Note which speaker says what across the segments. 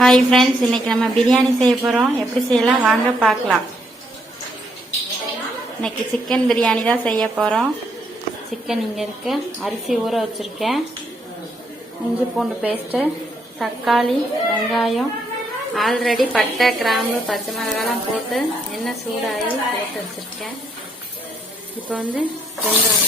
Speaker 1: Hi friends இன்னைக்கு நம்ம பிரியாணி செய்ய போகிறோம் எப்படி செய்யலாம்? வாங்க பார்க்கலாம். இன்னைக்கு சிக்கன் பிரியாணி தான் செய்ய போகிறோம் சிக்கன் இங்கே இருக்கு. அரிசி ஊற வச்சுருக்கேன். இஞ்சி பூண்டு பேஸ்ட்டு தக்காளி வெங்காயம் ஆல்ரெடி பட்டை கிராம்பு பச்சை மிளகாலாம் போட்டு எண்ணெய் சூடாகி போட்டு வச்சுருக்கேன். இப்போ வந்து வெங்காயம்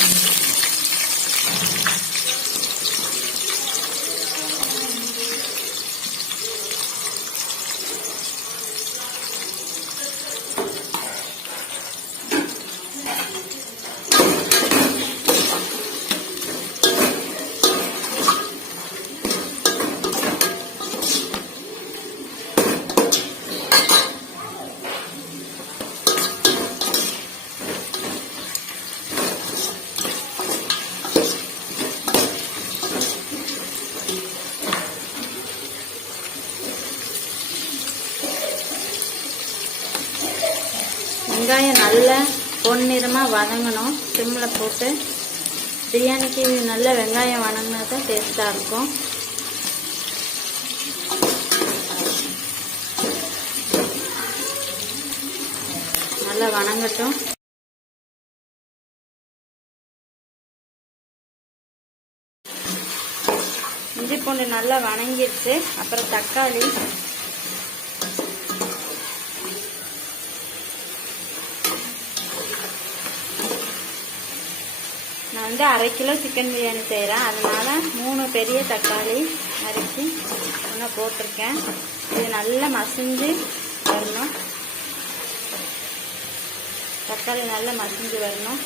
Speaker 1: வெங்காயம் நல்லா பொன்னிறமாக வதங்கணும். சிம்மில் போட்டு பிரியாணிக்கு நல்ல வெங்காயம் வதங்கினா தான் டேஸ்ட்டாக இருக்கும். நல்லா வணங்கட்டும். இஞ்சி பூண்டு நல்லா வணங்கிருச்சு. அப்புறம் தக்காளி. வந்து அரை கிலோ சிக்கன் பிரியாணி செய்கிறேன் அதனால் மூணு பெரிய தக்காளி அரைச்சி ஒன்று போட்டிருக்கேன். இது நல்லா மசிஞ்சு வரணும். தக்காளி நல்லா மசிஞ்சு வரணும்.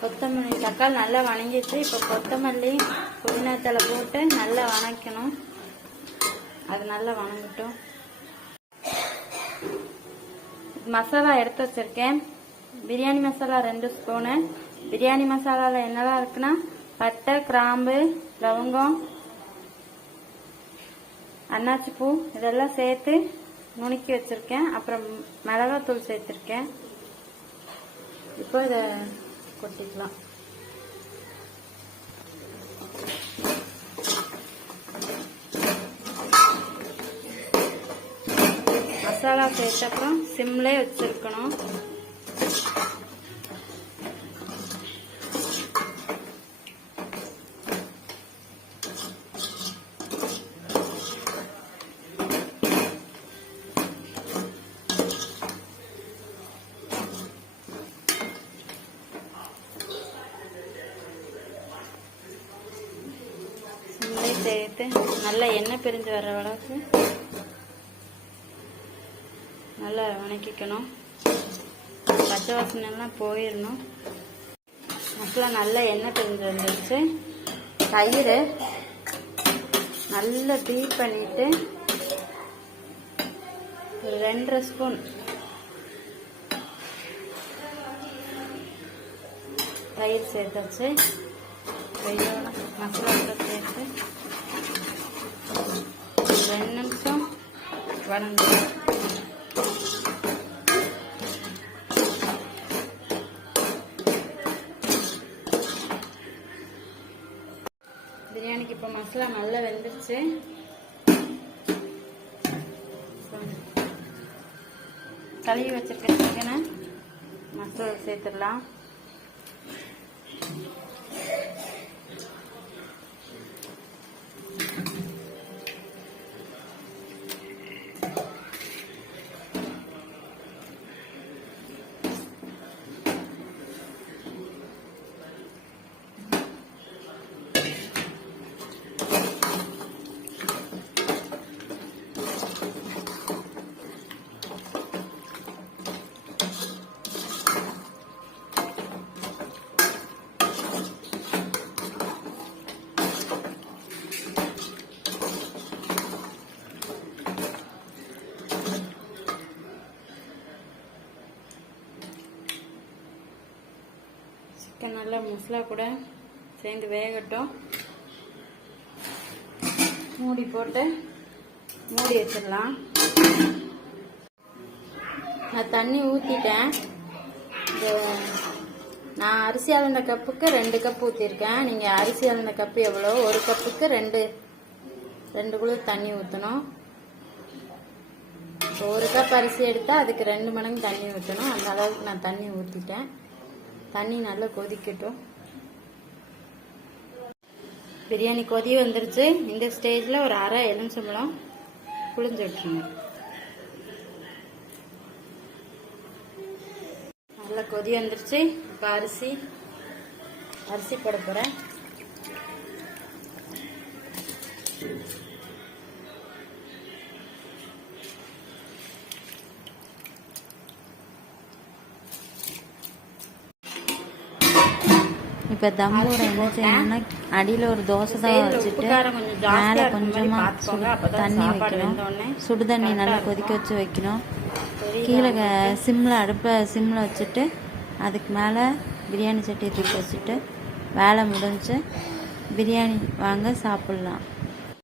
Speaker 1: கொத்தமல்லி தக்காளி நல்லா வணங்கிட்டு இப்போ கொத்தமல்லி புதினா போட்டு நல்லா வணக்கணும். அது நல்லா வணங்கட்டும். மசாலா எடுத்து வச்சிருக்கேன். பிரியாணி மசாலா ரெண்டு ஸ்பூனு. பிரியாணி மசாலாவில் என்னெல்லாம் இருக்குன்னா பட்டை கிராம்பு லவங்கம் அன்னாச்சி பூ இதெல்லாம் சேர்த்து நுணுக்கி வச்சுருக்கேன். அப்புறம் மிளகாத்தூள் சேர்த்துருக்கேன். இப்போ இதை கொட்டிக்கலாம். மசாலா சேர்த்த அப்புறம் சிம்லே வச்சுருக்கணும். சேர்த்து நல்லா எண்ணெய் பிரிஞ்சு வர அளவுக்கு நல்லா வணக்கிக்கணும். பச்சை வாசனைலாம் போயிடணும். மசாலா நல்லா எண்ணெய் பிரிஞ்சு வந்துருச்சு. தயிர் நல்லா டீ பண்ணிட்டு ஒரு ரெண்டரை ஸ்பூன் தயிர் சேர்த்தாச்சு. கையோட மசாலா சேர்த்து ரெண்டு நிமிஷம் வதங்க மசாலா நல்லா வெந்துருச்சு. கழுவி வச்சிருக்க சிக்கனை மசாலா சேர்த்துடலாம். சிக்கன் நல்லா மசாலா கூட சேர்ந்து வேகட்டும். மூடி போட்டு மூடி வச்சிடலாம். நான் தண்ணி ஊற்றிட்டேன் இந்த நான் அரிசி அளந்த கப்புக்கு ரெண்டு கப் ஊற்றிருக்கேன் நீங்கள் அரிசி அளந்த கப்பு எவ்வளோ? ஒரு கப்புக்கு ரெண்டு ரெண்டு குழு தண்ணி ஊற்றணும் ஒரு கப் அரிசி எடுத்தால் அதுக்கு ரெண்டு மடங்கு தண்ணி ஊற்றணும் அந்த அளவுக்கு நான் தண்ணி ஊற்றிட்டேன் தண்ணி நல்லா கொதிக்கட்டும். பிரியாணி கொதி வந்துருச்சு. இந்த ஸ்டேஜில் ஒரு அரை எலுமிச்சம்பழம் புளிஞ்சு விட்டுருங்க. நல்லா கொதி வந்துருச்சு. இப்போ அரிசி அரிசி போட போகிறேன்
Speaker 2: இப்போ தம்மூரை என்ன செய்யணும்னா அடியில் ஒரு தோசை தான் வச்சுட்டு மேலே கொஞ்சமாக தண்ணி வைக்கணும். சுடு தண்ணி நல்லா கொதிக்க வச்சு வைக்கணும். கீழே சிம்மில் அடுப்பை சிம்மில் வச்சுட்டு அதுக்கு மேலே பிரியாணி சட்டியை தூக்கி வச்சுட்டு வேலை முடிஞ்சு பிரியாணி வாங்க சாப்பிட்லாம்.